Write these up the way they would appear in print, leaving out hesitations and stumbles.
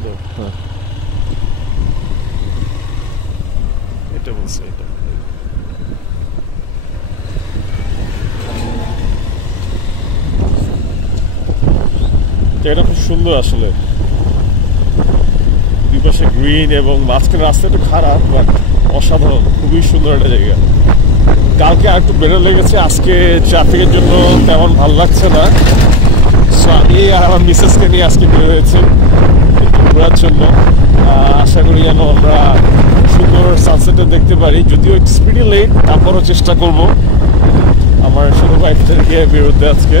সুন্দর। হ্যাঁ, এটা বলছে এটা। এটা খুব সুন্দর আসলে, দুই পাশে গ্রিন এবং মাঝখানে রাস্তা একটু খারাপ, বাট অসাধারণ, খুবই সুন্দর একটা জায়গা। কালকে আর একটু বেরো লেগেছে, আজকে ট্রাফিকের জন্য তেমন ভালো লাগছে না। সো আমি আর আমার মিসেসকে নিয়ে আজকে বের হয়েছি ঘোরার জন্য। আশা করি যেন আমরা সুন্দর সানসেটটা দেখতে পারি, যদিও একটু স্পিডি লেট, তারপরও চেষ্টা করব আমার ছোটো বাইকটাকে বেরোতে। আজকে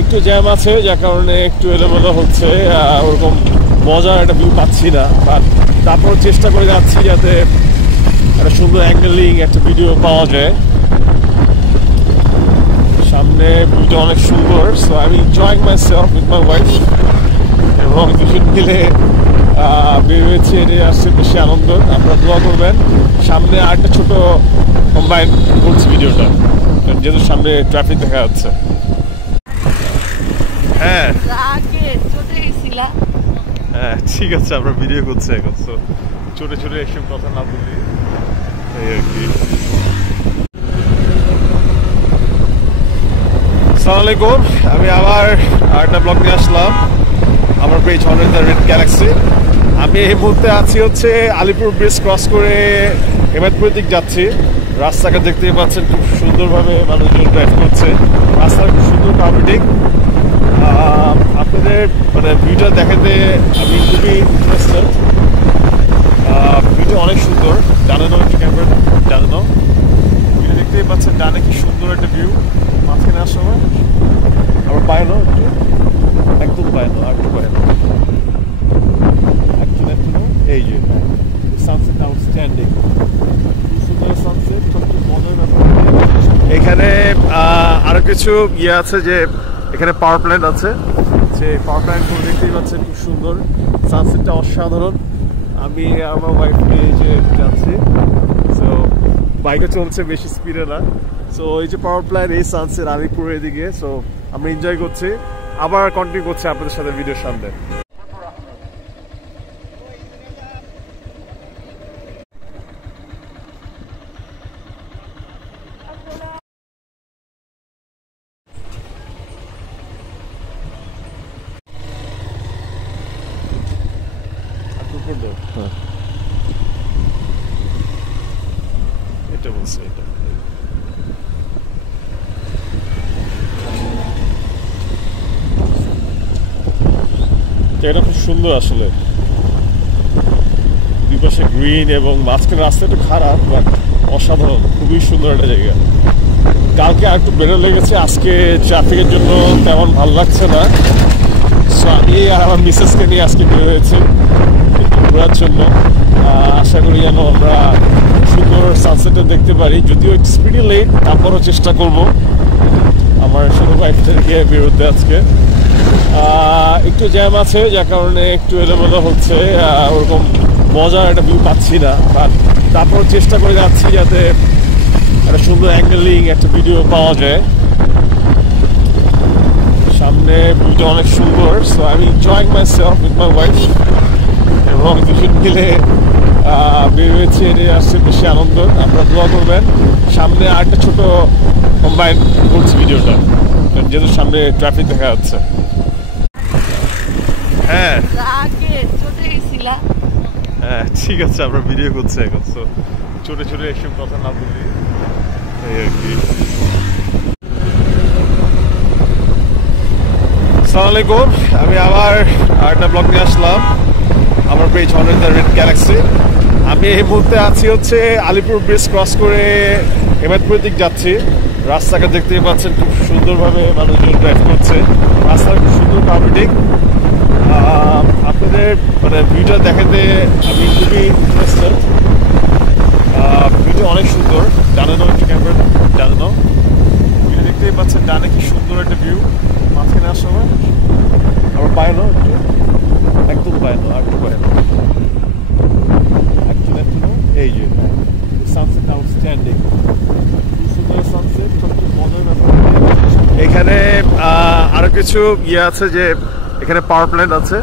একটু জ্যাম আছে, যার কারণে একটু এলোমেলো হচ্ছে, ওরকম মজার একটা ভিউ পাচ্ছি না, বাট তারপর চেষ্টা করে যাচ্ছি যাতে একটা সুন্দর অ্যাঙ্গেলিং একটা ভিডিও পাওয়া যায়। সামনে ভিউটা অনেক সুন্দর, so I am enjoying my self with my wife, এবং দুজন মিলে বের হয়েছে, এটাই আসছে বেশি আনন্দ। আপনারা দোয়া করবেন। সামনে আরেকটা ছোট কম্বাইন করছি ভিডিওটা, যেহেতু সামনে ট্রাফিক দেখা যাচ্ছে। হ্যাঁ হ্যাঁ, ঠিক আছে, আমরা ভিডিও করছি এখন, তো ছোট ছোট এসব কথা না বলি এই আর কি। আসসালামু আলাইকুম, আমি আবার আরেকটা ব্লগ নিয়ে আসলাম আমার পেজ হলের দ্য রেড গ্যালাক্সি। আমি এই মুহূর্তে আছি হচ্ছে আলিপুর ব্রিজ ক্রস করে হেমায়তপুরের দিক যাচ্ছি। রাস্তাটা দেখতেই পাচ্ছেন, খুব সুন্দরভাবে মানুষজন ড্রাইভ করছে, রাস্তার খুব সুন্দর পাবলিক। আপনাদের মানে ভিউটা দেখাতে আমি খুবই ইন্টারেস্টেড। ভিউটা অনেক সুন্দর, ডানে নাও একটু ক্যামেরা, ডানে নাও, ভিউটা দেখতেই পাচ্ছেন, ডানে কি সুন্দর একটা ভিউ। মাঝখানে আসার সময় আবার পায় না, একটু একদম পায় না, একটু পায় না, একটু এই যে সানসেট আউটস্ট্যান্ডিং, সুন্দর সানসেট। সবচেয়ে মজার ব্যাপার এখানে আরো কিছু ইয়ে আছে, যে এখানে পাওয়ার প্ল্যান্ট আছে, যে পাওয়ার প্ল্যান্টগুলো দেখতেই পাচ্ছেন, খুব সুন্দর, সানসেটটা অসাধারণ। আমি আমার ওয়াইফ নিয়ে যে যাচ্ছি, সো বাইকে চলছে, বেশি স্পিডে না। সো এই যে পাওয়ার প্ল্যান্ট, এই সানসেট আলিপুরের এদিকে, সো আমরা এনজয় করছি। আবার কন্টিনিউ করছি আপনাদের সাথে ভিডিওর সামনে। হ্যাঁ, এটা বলছে এটা। এটা খুব সুন্দর আসলে, দুই পাশে গ্রিন এবং মাঝখানে রাস্তা একটু খারাপ, বাট অসাধারণ, খুবই সুন্দর একটা জায়গা। কালকে আর একটু বেরো লেগেছে, আজকে ট্রাফিকের জন্য তেমন ভালো লাগছে না। সো আমি আর আমার মিসেসকে নিয়ে আজকে বের হয়েছি ঘোরার জন্য। আশা করি যেন আমরা সুন্দর সানসেটটা দেখতে পারি, যদিও একটু স্পিডি লেট, তারপরও চেষ্টা করব আমার ছোটো বাইকটাকে বেরোতে। আজকে একটু জ্যাম আছে, যার কারণে একটু এলোমেলো হচ্ছে, ওরকম মজার একটা ভিউ পাচ্ছি না, বাট তারপর চেষ্টা করে যাচ্ছি যাতে একটা সুন্দর অ্যাঙ্গেলিং একটা ভিডিও পাওয়া যায়। সামনে ভিউটা অনেক সুন্দর, so I am enjoying my self with my wife, এবং দুজন মিলে বের হয়েছে, এটাই আসছে বেশি আনন্দ। আপনারা দোয়া করবেন। সামনে আরেকটা ছোট কম্বাইন করছি ভিডিওটা, যেহেতু সামনে ট্রাফিক দেখা যাচ্ছে। হ্যাঁ হ্যাঁ, ঠিক আছে, আমরা ভিডিও করছি এখন, তো ছোট ছোট এসব কথা না বলি এই আর কি। আসসালামু আলাইকুম, আমি আবার আরেকটা ব্লগ নিয়ে আসলাম আমার পেজ হলের দ্য রেড গ্যালাক্সি। আমি এই মুহূর্তে আছি হচ্ছে আলিপুর ব্রিজ ক্রস করে হেমায়তপুরের দিক যাচ্ছি। রাস্তাটা দেখতেই পাচ্ছেন, খুব সুন্দরভাবে মানুষজন ড্রাইভ করছে, রাস্তার খুব সুন্দর পাবলিক। আপনাদের মানে ভিউটা দেখাতে আমি খুবই ইন্টারেস্টেড। ভিউটা অনেক সুন্দর, ডানে নাও একটু ক্যামেরা, ডানে নাও, ভিউটা দেখতেই পাচ্ছেন, ডানে কি সুন্দর একটা ভিউ। মাঝখানে আসার সময় আবার পায় না, একদম পায় না, একটু পায় না, একটু এই যে সানসেট আউটস্ট্যান্ডিং, সুন্দর সানসেট। সবচেয়ে মজার ব্যাপার এখানে আরো কিছু ইয়ে আছে, যে এখানে পাওয়ার প্ল্যান্ট আছে,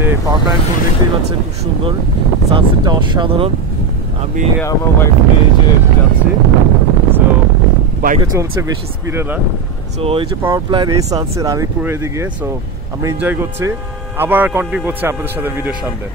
যে পাওয়ার প্ল্যান্ট গুলো দেখতেই পাচ্ছেন, খুব সুন্দর, সানসেটটা অসাধারণ। আমি আমার ওয়াইফ নিয়ে যে যাচ্ছি, সো বাইকে চলছে, বেশি স্পিডে না। সো এই যে পাওয়ার প্ল্যান্ট, এই সানসেট আলিপুরের এদিকে, সো আমরা এনজয় করছি। আবার কন্টিনিউ করছি আপনাদের সাথে ভিডিওর সামনে।